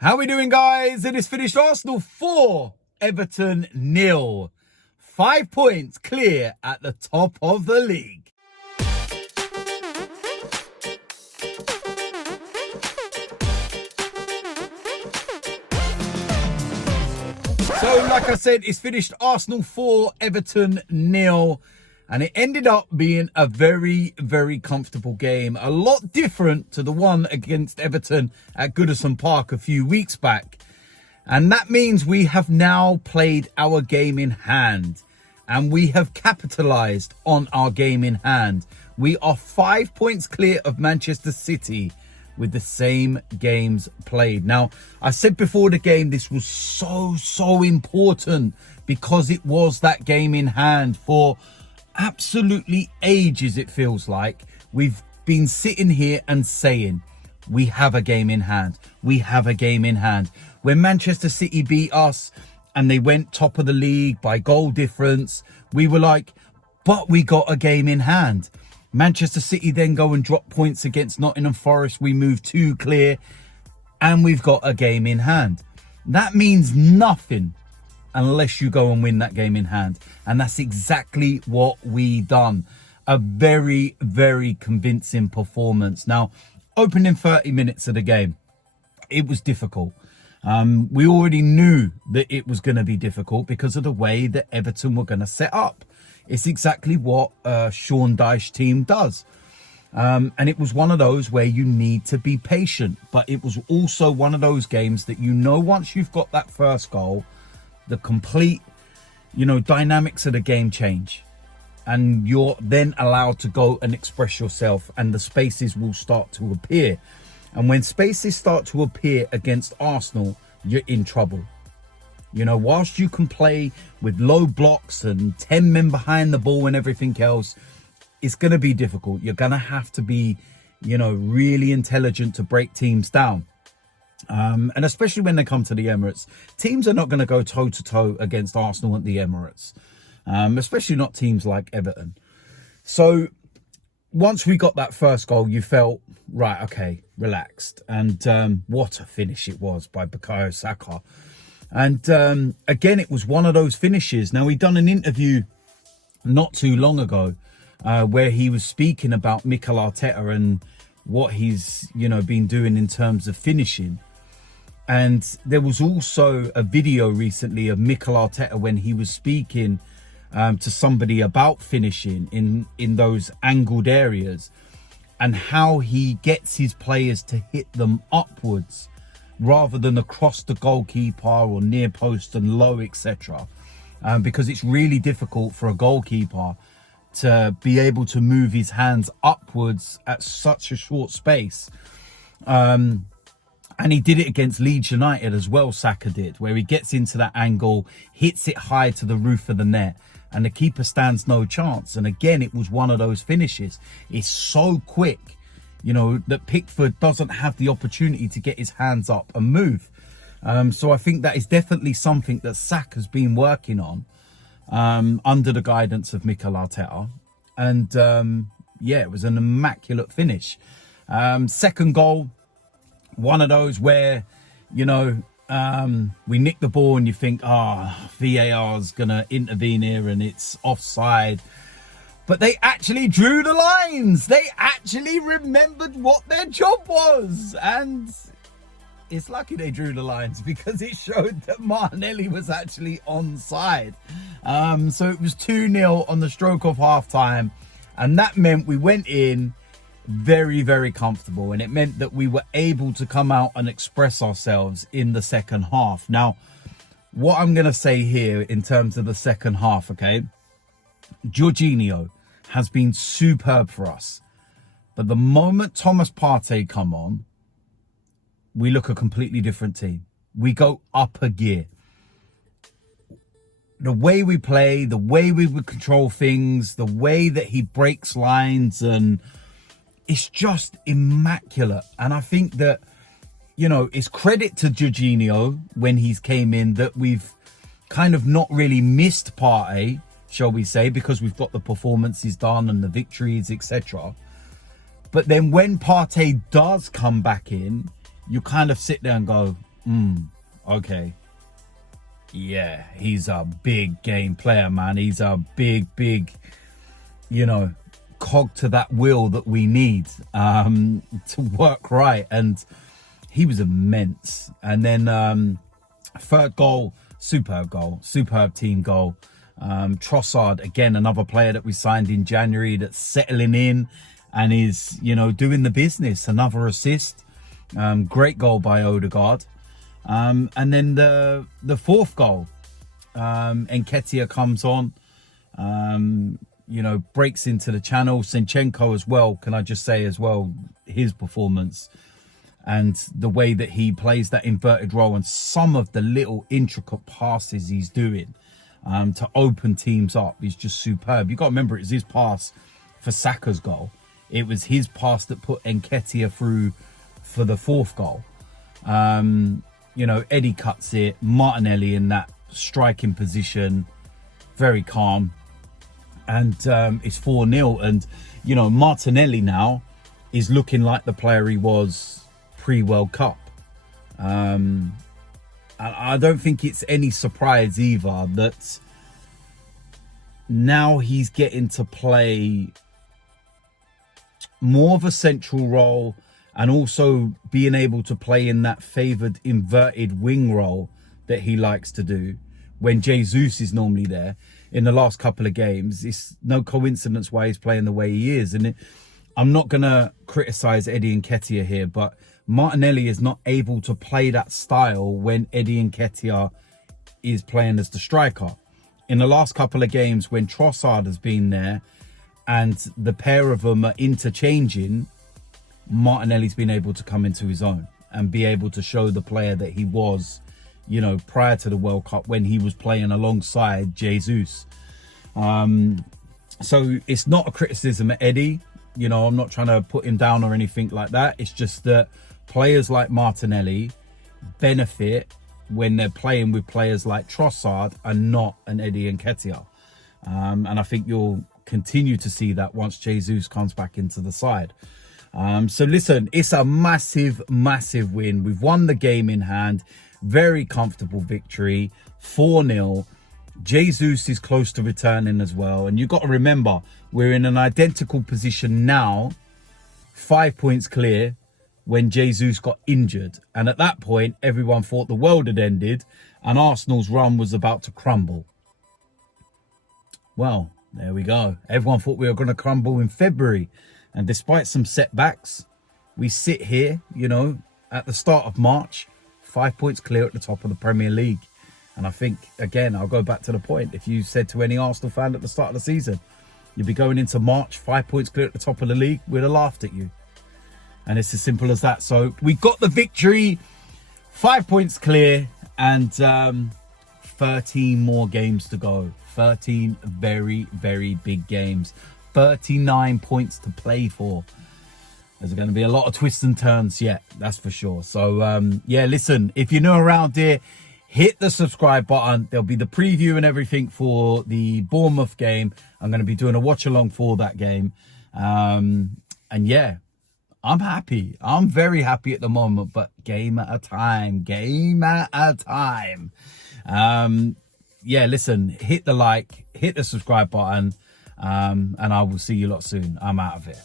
How we doing, guys? It is finished. Arsenal 4, Everton 0. 5 points clear at the top of the league. So, like I said, it's finished Arsenal 4, Everton 0. And it ended up being a very, very comfortable game. A lot different to the one against Everton at Goodison Park a few weeks back. And that means we have now played our game in hand. And we have capitalised on our game in hand. We are 5 points clear of Manchester City with the same games played. Now, I said before the game, this was so important because it was that game in hand for absolutely ages. It feels like we've been sitting here and saying we have a game in hand. We have a game in hand. When Manchester City beat us and they went top of the league by goal difference, we were like, but we got a game in hand. Manchester City then go and drop points against Nottingham Forest. We move 2 clear and we've got a game in hand. That means nothing unless you go and win that game in hand. And that's exactly what we done. A very, very convincing performance. Now, opening 30 minutes of the game, it was difficult. We already knew that it was going to be difficult because of the way that Everton were going to set up. It's exactly what Sean Dyche's team does. And it was one of those where you need to be patient. But it was also one of those games that once you've got that first goal, the complete, dynamics of the game change. And you're then allowed to go and express yourself and the spaces will start to appear. And when spaces start to appear against Arsenal, you're in trouble. Whilst you can play with low blocks and 10 men behind the ball and everything else, it's going to be difficult. You're going to have to be, really intelligent to break teams down. And especially when they come to the Emirates, teams are not going to go toe-to-toe against Arsenal at the Emirates, especially not teams like Everton. So once we got that first goal, you felt, right, okay, relaxed. And what a finish it was by Bukayo Saka. And again, it was one of those finishes. Now, we'd done an interview not too long ago where he was speaking about Mikel Arteta and what he's, been doing in terms of finishing. And there was also a video recently of Mikel Arteta when he was speaking to somebody about finishing in those angled areas and how he gets his players to hit them upwards rather than across the goalkeeper or near post and low, etc. Because it's really difficult for a goalkeeper to be able to move his hands upwards at such a short space. And he did it against Leeds United as well, Saka did, where he gets into that angle, hits it high to the roof of the net, and the keeper stands no chance. And again, it was one of those finishes. It's so quick, that Pickford doesn't have the opportunity to get his hands up and move. So I think that is definitely something that Saka's been working on under the guidance of Mikel Arteta. And it was an immaculate finish. Second goal, one of those where, we nick the ball and you think, VAR's going to intervene here and it's offside. But they actually drew the lines. They actually remembered what their job was. And it's lucky they drew the lines because it showed that Martinelli was actually onside. So it was 2-0 on the stroke of half time. And that meant we went in very, very comfortable. And it meant that we were able to come out and express ourselves in the second half. Now, what I'm going to say here in terms of the second half, okay? Jorginho has been superb for us. But the moment Thomas Partey come on, we look a completely different team. We go up a gear. The way we play, the way we would control things, the way that he breaks lines, and it's just immaculate. And I think that, it's credit to Jorginho when he's came in that we've kind of not really missed Partey, shall we say, because we've got the performances done and the victories, etc. But then when Partey does come back in, you kind of sit there and go, Okay. Yeah, he's a big game player, man. He's a big, you know, cog to that wheel that we need to work right. And he was immense. And then third goal, superb team goal. Trossard, again, another player that we signed in January that's settling in and is, you know, doing the business. Another assist. Great goal by Odegaard. And then the fourth goal, Nketiah comes on, you know, breaks into the channel. Zinchenko as well, can I just say as well, his performance and the way that he plays that inverted role and some of the little intricate passes he's doing to open teams up is just superb. You got to remember, it's his pass for Saka's goal. It was his pass that put Nketiah through for the fourth goal. You know, Eddie cuts it, Martinelli in that striking position, very calm. And it's 4-0. And, you know, Martinelli now is looking like the player he was pre-World Cup. And I don't think it's any surprise either that now he's getting to play more of a central role and also being able to play in that favoured inverted wing role that he likes to do when Jesus is normally there. In the last couple of games, it's no coincidence why he's playing the way he is. And I'm not going to criticise Eddie Nketiah here, but Martinelli is not able to play that style when Eddie Nketiah is playing as the striker. In the last couple of games, when Trossard has been there and the pair of them are interchanging, Martinelli's been able to come into his own and be able to show the player that he was, you know, prior to the World Cup when he was playing alongside Jesus. So it's not a criticism of Eddie. You know, I'm not trying to put him down or anything like that. It's just that players like Martinelli benefit when they're playing with players like Trossard and not an Eddie Nketiah. And I think you'll continue to see that once Jesus comes back into the side. So listen, it's a massive win. We've won the game in hand. Very comfortable victory, 4-0. Jesus is close to returning as well. And you've got to remember, we're in an identical position now, 5 points clear, when Jesus got injured. And at that point, everyone thought the world had ended and Arsenal's run was about to crumble. Well, there we go. Everyone thought we were going to crumble in February. And despite some setbacks, we sit here, you know, at the start of March, 5 points clear at the top of the Premier League. And I think, again, I'll go back to the point. If you said to any Arsenal fan at the start of the season, you'd be going into March, 5 points clear at the top of the league, we'd have laughed at you. And it's as simple as that. So we got the victory, 5 points clear, and 13 more games to go. 13 very, very big games. 39 points to play for. There's going to be a lot of twists and turns yet, that's for sure. So, yeah, listen, if you're new around here, hit the subscribe button. There'll be the preview and everything for the Bournemouth game. I'm going to be doing a watch along for that game. And yeah, I'm happy. I'm very happy at the moment, but game at a time. Yeah, listen, hit the like, hit the subscribe button. And I will see you lot soon. I'm out of here.